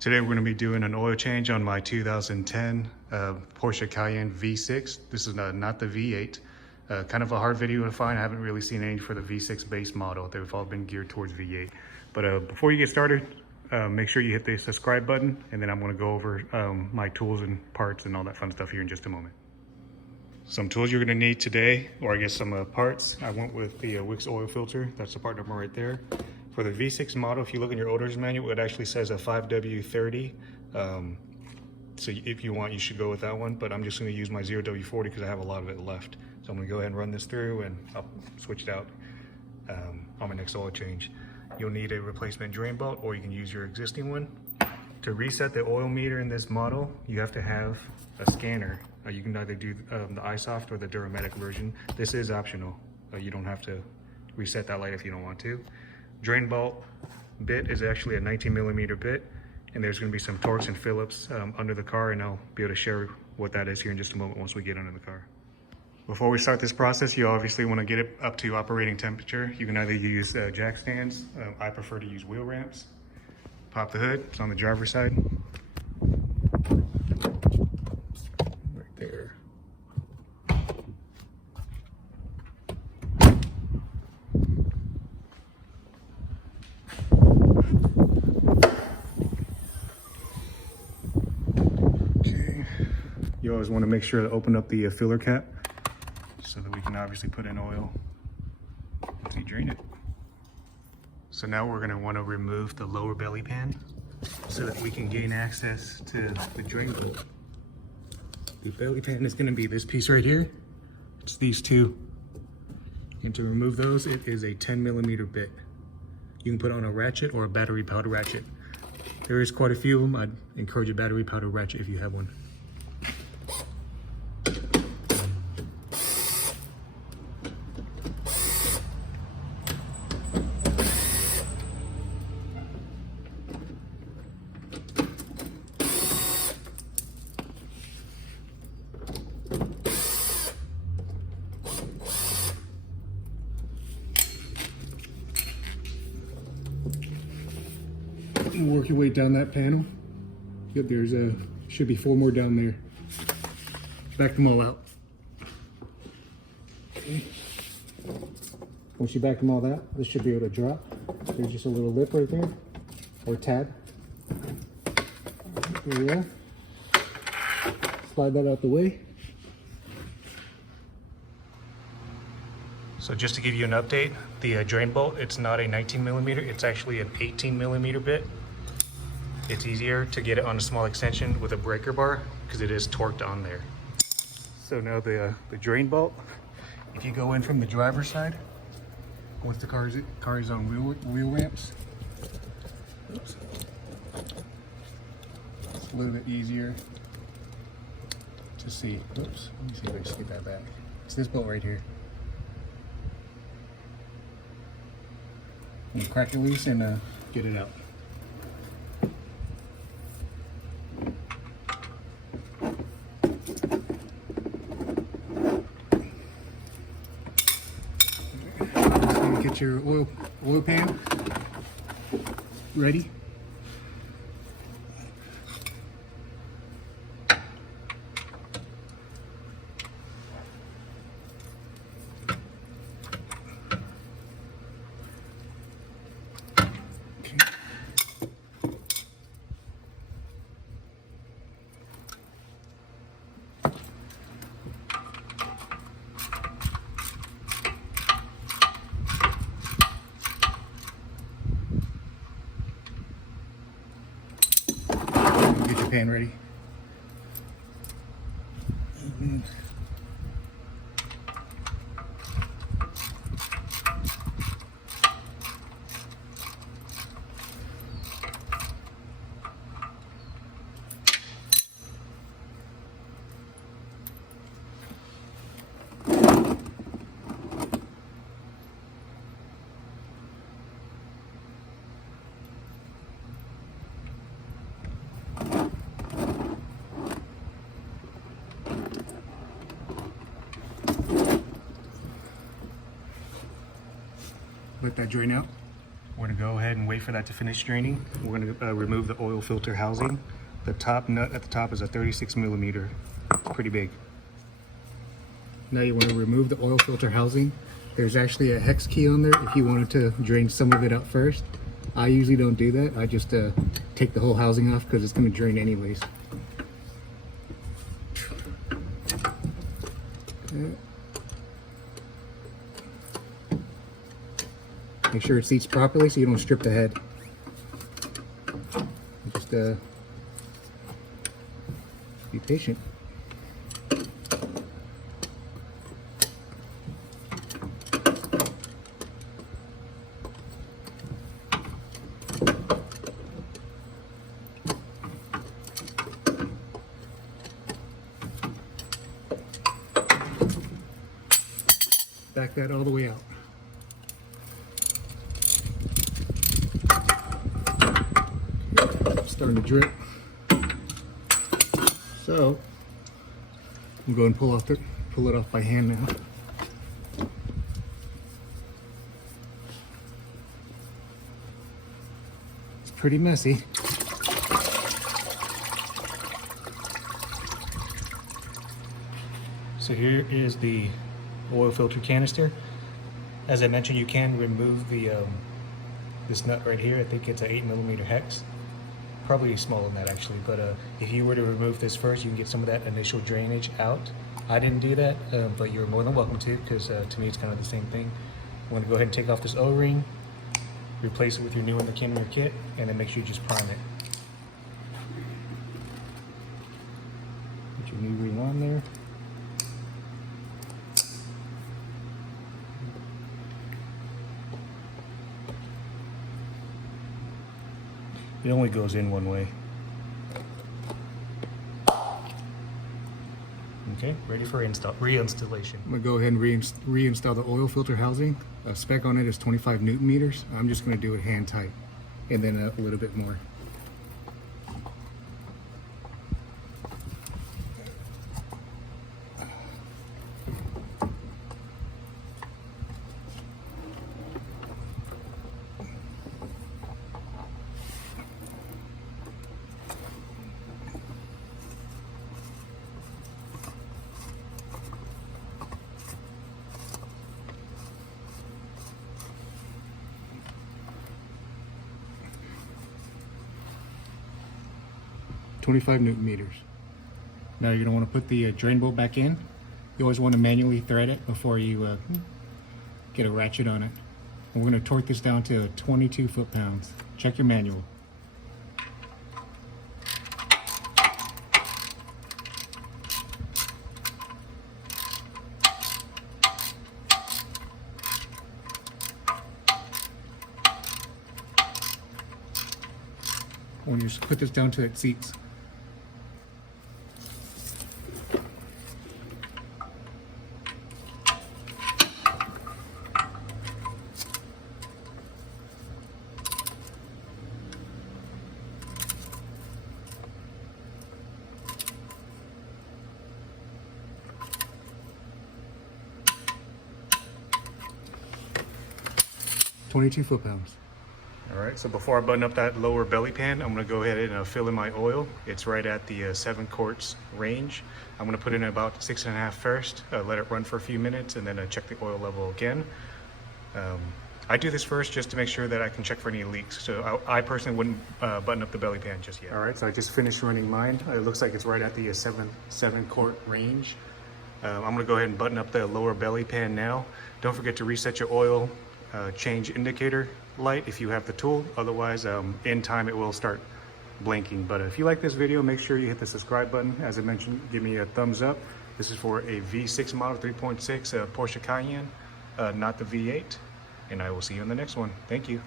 Today we're going to be doing an oil change on my 2010 Porsche Cayenne V6. This is not the V8. Kind of a hard video to find. I haven't really seen any for the V6 base model. They've all been geared towards V8. But before you get started, make sure you hit the subscribe button, and then I'm going to go over my tools and parts and all that fun stuff here in just a moment. Some tools you're going to need today, or I guess some parts. I went with the Wix oil filter. That's the part number right there. For the V6 model, if you look in your owner's manual, it actually says a 5W30. So if you want, you should go with that one, but I'm just going to use my 0W40 because I have a lot of it left. So I'm going to go ahead and run this through, and I'll switch it out on my next oil change. You'll need a replacement drain bolt, or you can use your existing one. To reset the oil meter in this model, you have to have a scanner. You can either do the iCarsoft or the Duramatic version. This is optional. You don't have to reset that light if you don't want to. Drain bolt bit is actually a 19mm bit, and there's going to be some Torx and Phillips under the car, and I'll be able to share what that is here in just a moment once we get under the car. Before we start this process, you obviously want to get it up to operating temperature. You can either use jack stands. I prefer to use wheel ramps. Pop the hood. It's on the driver's side. Right there. Okay. You always want to make sure to open up the filler cap so that we can obviously put in oil as you drain it. So now we're going to want to remove the lower belly pan so that we can gain access to the drain bolt. The belly pan is going to be this piece right here. It's these two. And to remove those, it is a 10mm bit. You can put on a ratchet or a battery powered ratchet. There is quite a few of them. I'd encourage a battery powered ratchet if you have one. Work your way down that panel. Yep, there's should be 4 more down there. Back them all out. Okay. Once you back them all out, this should be able to drop. There's just a little lip right there, or tab. There we are. Slide that out the way. So just to give you an update, the drain bolt, it's not a 19mm, it's actually an 18mm bit. It's easier to get it on a small extension with a breaker bar because it is torqued on there. So now the drain bolt, if you go in from the driver's side, once the car is on wheel ramps, oops, it's a little bit easier to see. Oops, let me see if I can get that back. It's this bolt right here. You crack it loose and get it out. Get your oil pan ready. Get your pan ready. Let that drain out. We're gonna go ahead and wait for that to finish draining. We're gonna remove the oil filter housing. The top nut at the top is a 36 millimeter. It's pretty big. Now you want to remove the oil filter housing. There's actually a hex key on there if you wanted to drain some of it out first. I usually don't do that. I just take the whole housing off because it's going to drain anyways. Make sure it seats properly so you don't strip the head. Just be patient. Back that all the way out. Starting to drip. So I'm going to pull it off by hand now. It's pretty messy. So here is the oil filter canister. As I mentioned, you can remove the this nut right here. I think it's an 8 millimeter hex. Probably smaller than that actually, but if you were to remove this first, you can get some of that initial drainage out. I didn't do that, but you're more than welcome to, because to me it's kind of the same thing. I'm going to go ahead and take off this O-ring, replace it with your new one that came in your kit, and then make sure you just prime it. Put your new ring on there. It only goes in one way. Okay, ready for reinstallation. I'm gonna go ahead and reinstall the oil filter housing. Spec on it is 25 Newton meters. I'm just gonna do it hand tight, and then a little bit more. .25 Newton meters. Now you're going to want to put the drain bolt back in. You always want to manually thread it before you get a ratchet on it. And we're going to torque this down to 22 foot-pounds. Check your manual. When you just put this down to its seats. .22 foot-pounds. All right, so before I button up that lower belly pan, I'm gonna go ahead and fill in my oil. It's right at the 7 quarts range. I'm gonna put in about 6.5 first, let it run for a few minutes, and then check the oil level again. I do this first just to make sure that I can check for any leaks. So I personally wouldn't button up the belly pan just yet. All right, so I just finished running mine. It looks like it's right at the 7 quart range. I'm gonna go ahead and button up the lower belly pan now. Don't forget to reset your oil change indicator light if you have the tool. Otherwise, in time it will start blinking. But if you like this video, make sure you hit the subscribe button. As I mentioned, give me a thumbs up. This is for a V6 model 3.6 Porsche Cayenne, not the V8. And I will see you in the next one. Thank you.